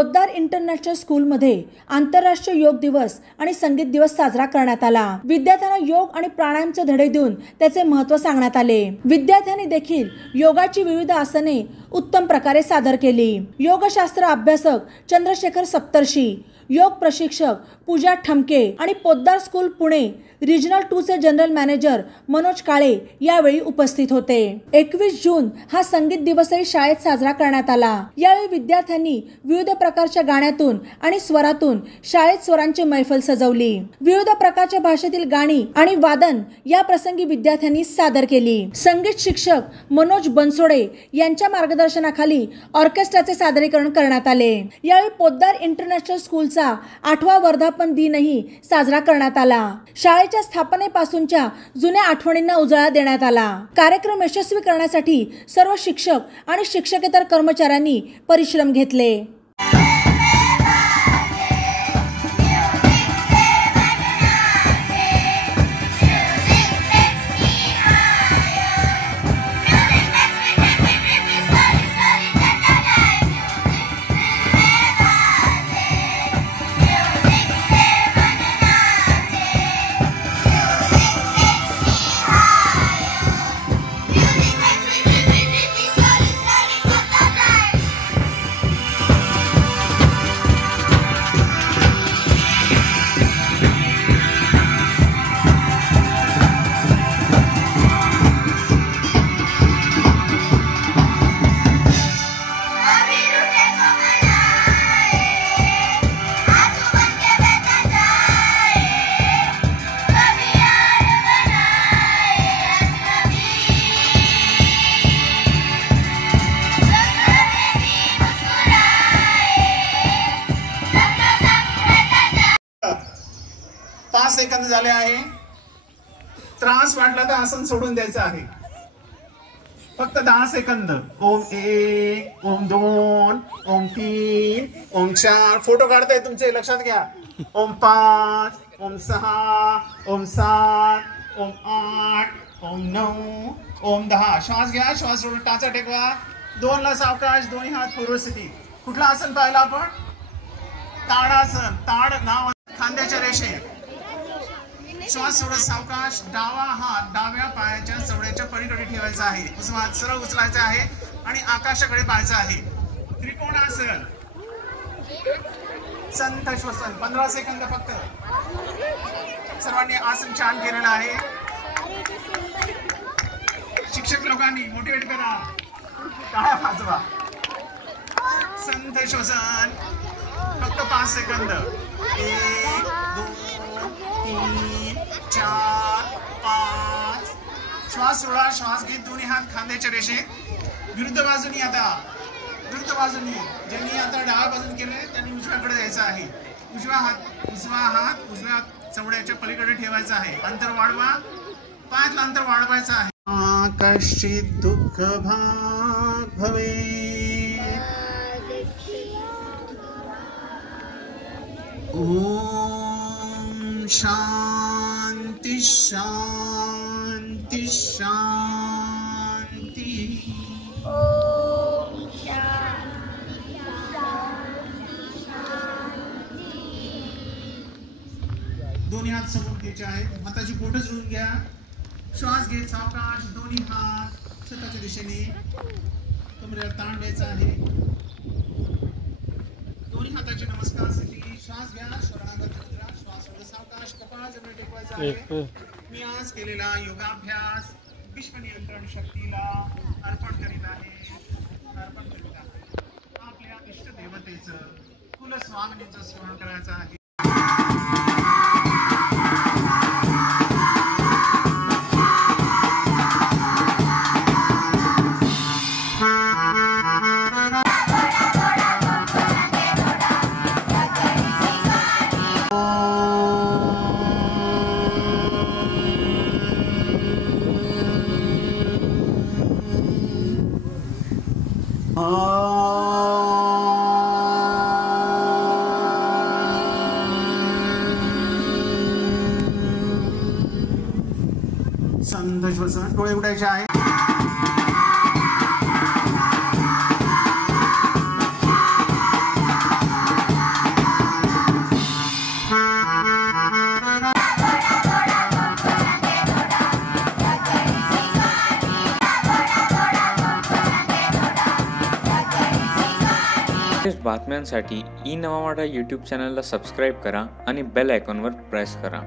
Poddar international स्कूलमध्ये आंतरराष्ट्रीय योग दिवस आणि संगीत दिवस साजरा करण्यात आला। विद्यार्थ्यांना योग आणि प्राणायामचे धडे देऊन त्याचे महत्त्व सांगण्यात आले। विद्यार्थ्यांनी देखील योगाची विविध आसने उत्तम प्रकारे सादर केली। योगशास्त्र अभ्यासक चंद्रशेखर सप्तर्षी, योग प्रशिक्षक पूजा ठमके आणि पोद्दार स्कूल पुणे रिजनल 2 चे जनरल मॅनेजर मनोज काळे यावेळी उपस्थित होते। 21 जून हा संगीत दिवसही शाळेत साजरा करण्यात आला। यावेळी विद्यार्थ्यांनी विविध प्रकारच्या गाण्यातून आणि स्वरातून शाळेत स्वरांची मैफल सजवली। विविध प्रकारच्या भाषेतील गाणी आणि वादन या प्रसंगी विद्यार्थ्यांनी सादर केली। संगीत शिक्षक मनोज बनसोडे यांच्या मार्गदर्शनाखाली ऑर्केस्ट्राचे सादरीकरण करण्यात आले। यावेळी पोद्दार इंटरनॅशनल स्कूलचा 8वा वर्धापन दिनही साजरा करण्यात आला। शाळेच्या स्थापनेपासूनच्या जुन्या आठवणींना उजाळा देण्यात आला। कार्यक्रम यशस्वी करण्यासाठी सर्व शिक्षक आणि शिक्षकेतर कर्मचाऱ्यांनी परिश्रम घेतले। सेकंद झाले आहे। त्रास वाटला तर आसन सोडून द्यायचं आहे। फक्त 10 सेकंद। ओम 1, ओम 2, ओम 3, ओम 4 फोटो काढताय तुमचे लक्षात घ्या। ओम 5, ओम 6, ओम 7, ओम 8, ओम 9, ओम 10। श्वास घ्या, श्वास सोडून टाचा टेकवा। 2 ला सावकाश, दोन्ही हात पूर्वस्थिती। कुठला आसन पाहिलं आपण? ताडासन। ताड नाव खांद्याच्या रेषेत। श्वास सोडत सावकाश डावा हात डाव्या पायाच्या चवड्याच्या पलीकडे ठेवायचा आहे। उजवा हात सरळ उचलायचा आहे आणि आकाशाकडे पाहायचं आहे। त्रिकोणासन। संत श्वसन 15 सेकंद फक्त। सर्वांनी आसन छान केलेलं आहे। शिक्षक लोकांनी मोटिवेट करा, टाळ्या वाजवा। संत श्वसन फक्त 5 सेकंद। 1, 2, 3, 4, 5। श्वास सोडा, श्वास घेत दोन्ही हात खांद्याच्या रेषेत। विरुद्ध बाजूनी आता, विरुद्ध बाजूनी। ज्यांनी आता डाव्या बाजूने केले त्यांनी उजव्याकडे जायचं आहे। उजवा हात उजव्या चवड्याच्या पलीकडे ठेवायचा आहे। अंतर वाढवा, पायातलं अंतर वाढवायचं आहे। कश्चित दुःख भाग भवे ओम शांति शांति शांति। ओम शांति शांति। दोन्ही हात समोर घ्यायचे आहेत। हाताची बोटं जोडून घ्या। श्वास घेत सावकाश दोन्ही हात स्वतःच्या दिशेने कमरेला ताण द्यायचा आहे। दोन्ही हाताचे नमस्कार स्थिती। श्वास घ्या, शरणागत मुद्रा। श्वास सोडा सावकाश कपाळाजवळ टेकवायचा आहे। मी आज केलेला योगाभ्यास विश्व नियंत्रण शक्तीला अर्पण करीत आहे। आपल्या इष्ट देवतेचं कुलस्वामिनीचं स्मरण करायचं आहे। संत श्वसन। डोळे उघडायचे आहे। लेटेस्ट बातम्यांसाठी ई नवा मराठा यूट्यूब चॅनलला सबस्क्राईब करा आणि बेल आयकॉनवर प्रेस करा.